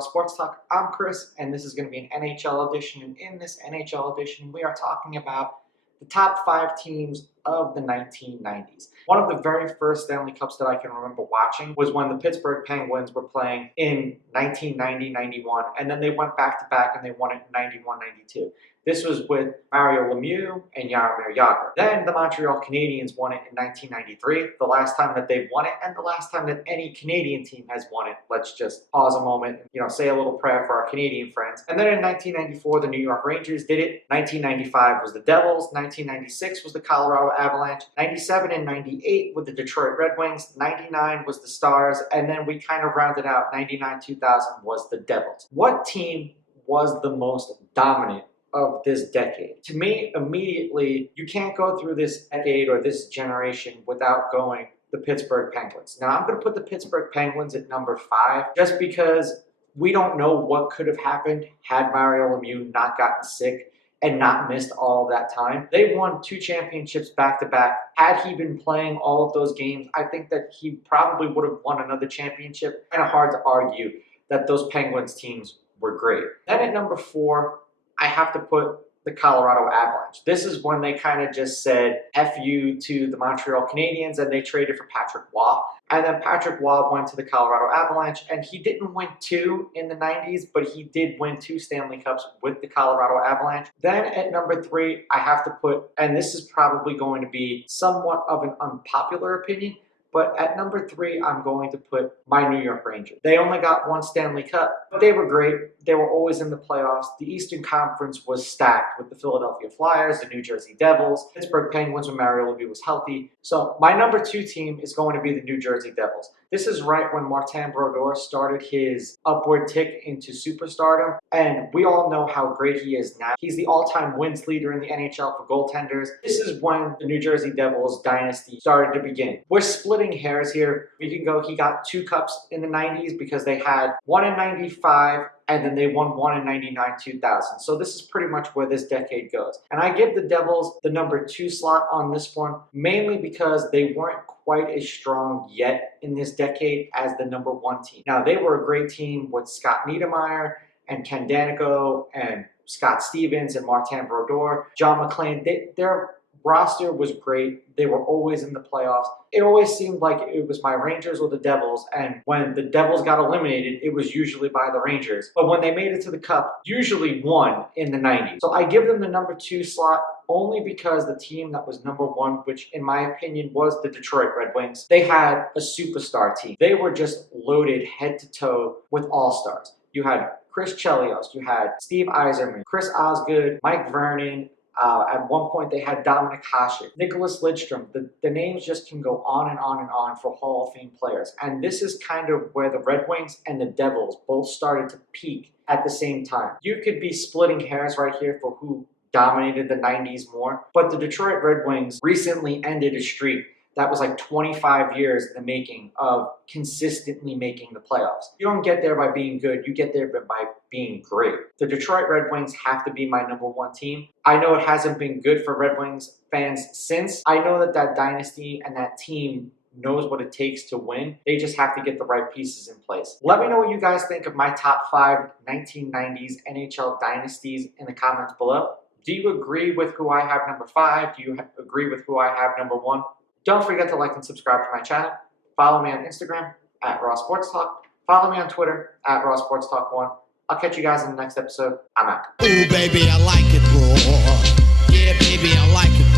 Raw Sports Talk. I'm Chris, and this is going to be an NHL edition. And in this NHL edition, we are talking about the top 5 teams of the 1990s. One of the very first Stanley Cups that I can remember watching was when the Pittsburgh Penguins were playing in 1990-91, and then they went back-to-back and they won it in 91-92. This was with Mario Lemieux and Jaromir Jagr. Then the Montreal Canadiens won it in 1993, the last time that they won it and the last time that any Canadian team has won it. Let's just pause a moment and say a little prayer for our Canadian friends. And then in 1994, the New York Rangers did it. 1995 was the Devils. 1996 was the Colorado Avalanche. 97 and 98 with the Detroit Red Wings. 99 was the Stars. And then we kind of rounded out 99-2000 was the Devils. What team was the most dominant of this decade? To me, immediately, you can't go through this decade or this generation without going the Pittsburgh Penguins. Now, I'm going to put the Pittsburgh Penguins at number 5 just because we don't know what could have happened had Mario Lemieux not gotten sick and not missed all of that time. They won 2 championships back-to-back. Had he been playing all of those games, I think that he probably would have won another championship. Kind of hard to argue that those Penguins teams were great. Then at number 4, I have to put the Colorado Avalanche. This is when they kind of just said F you to the Montreal Canadiens and they traded for Patrick Waugh. And then Patrick Waugh went to the Colorado Avalanche, and he didn't win 2 in the 90s, but he did win 2 Stanley Cups with the Colorado Avalanche. Then at number 3, I have to put, and this is probably going to be somewhat of an unpopular opinion, but at number 3, I'm going to put my New York Rangers. They only got 1 Stanley Cup, but they were great. They were always in the playoffs. The Eastern Conference was stacked with the Philadelphia Flyers, the New Jersey Devils, Pittsburgh Penguins when Mario Lemieux was healthy. So my number 2 team is going to be the New Jersey Devils. This is right when Martin Brodeur started his upward tick into superstardom, and we all know how great he is now. He's the all-time wins leader in the NHL for goaltenders. This is when the New Jersey Devils dynasty started to begin. We're splitting hairs here. We can go, he got 2 cups in the 90s because they had 1 in 95, and then they won 1 in 99-2000. So this is pretty much where this decade goes. And I give the Devils the number 2 slot on this one, mainly because they weren't quite as strong yet in this decade as the number 1 team. Now, they were a great team with Scott Niedermayer and Ken Daneyko and Scott Stevens and Martin Brodeur, John McClain. Their roster was great. They were always in the playoffs. It always seemed like it was my Rangers or the Devils, and when the Devils got eliminated, it was usually by the Rangers. But when they made it to the Cup, usually won in the 90s. So I give them the number 2 slot only because the team that was number 1, which in my opinion was the Detroit Red Wings, they had a superstar team. They were just loaded head to toe with all-stars. You had Chris Chelios, you had Steve Yzerman, Chris Osgood, Mike Vernon. At one point, they had Dominik Hasek, Nicholas Lidstrom. The names just can go on and on and on for Hall of Fame players. And this is kind of where the Red Wings and the Devils both started to peak at the same time. You could be splitting hairs right here for who dominated the 90s more. But the Detroit Red Wings recently ended a streak that was like 25 years in the making of consistently making the playoffs. You don't get there by being good. You get there by being great. The Detroit Red Wings have to be my number 1 team. I know it hasn't been good for Red Wings fans since. I know that dynasty and that team knows what it takes to win. They just have to get the right pieces in place. Let me know what you guys think of my top 5 1990s NHL dynasties in the comments below. Do you agree with who I have number 5? Do you agree with who I have number 1? Don't forget to like and subscribe to my channel. Follow me on Instagram at Raw Sports Talk. Follow me on Twitter at Raw Sports Talk 1. I'll catch you guys in the next episode. I'm out. Ooh, baby, I like it raw. Yeah, baby, I like it